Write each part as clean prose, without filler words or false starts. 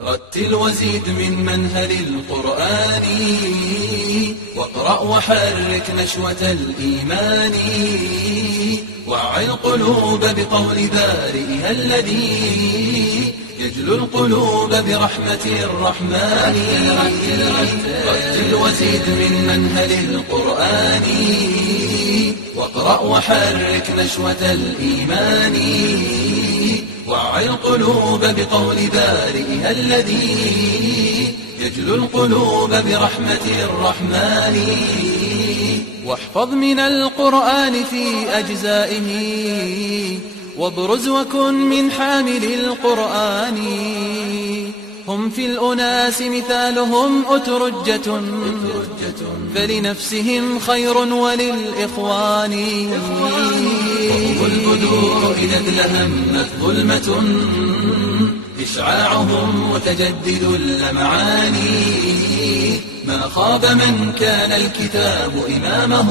رتل وزيد من منهل القرآن، واقرأ وحرك نشوة الإيمان، وعي القلوب بقول بارئها الذي يجلو القلوب برحمة الرحمن. رتل وزيد من منهل القرآن، واقرأ وحرك نشوة الإيمان، وعي القلوب بقول بارئها الذي يجلو القلوب برحمة الرحمن. واحفظ من القرآن في أجزائه، وابرز وكن من حامل القرآن. هم في الأناس مثالهم أترجة، فلنفسهم خير وللإخوان. وهم البدور إذا ادلهمت ظلمة، إشعاعهم متجدد اللمعان. ما خاب من كان الكتاب إمامه،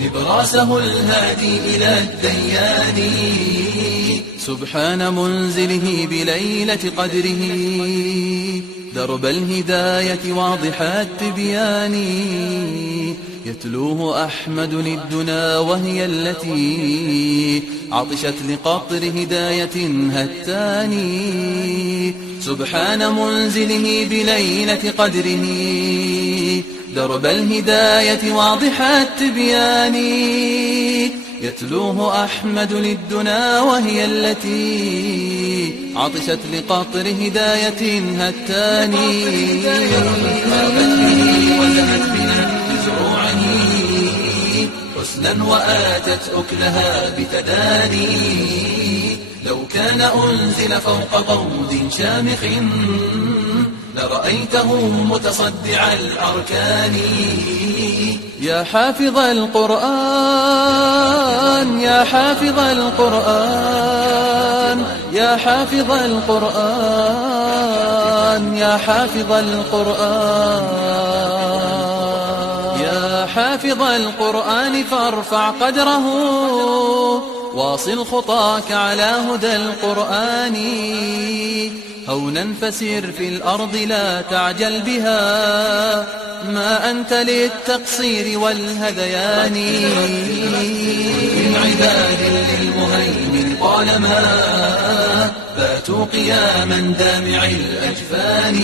نبراسه الهادي إلى الديان. سبحان منزله بليلة قدره، درب الهداية واضح التبيان. يتلوه أحمد الدنا وهي التي عطشت لقطر هداية هتاني. سبحان منزله بليلة قدره، درب الهداية واضح التبيان. يتلوه أحمد للدنا وهي التي عطشت لقطر هداية هتاني. وزهت بنا بزروعه حسنا، وآتت أكلها بتداني. لو كان أنزل فوق قود شامخ، لرأيته متصدع الأركان. يا حافظ القرآن، يا حافظ القرآن، يا حافظ القرآن، يا حافظ القرآن، يا حافظ القرآن، فارفع قدره، واصل خطاك على هدى القرآن. هونا فسير في الأرض لا تعجل بها، ما أنت للتقصير والهذيان. من عباد للمهيمن طالما باتوا قياما دامع الأجفان.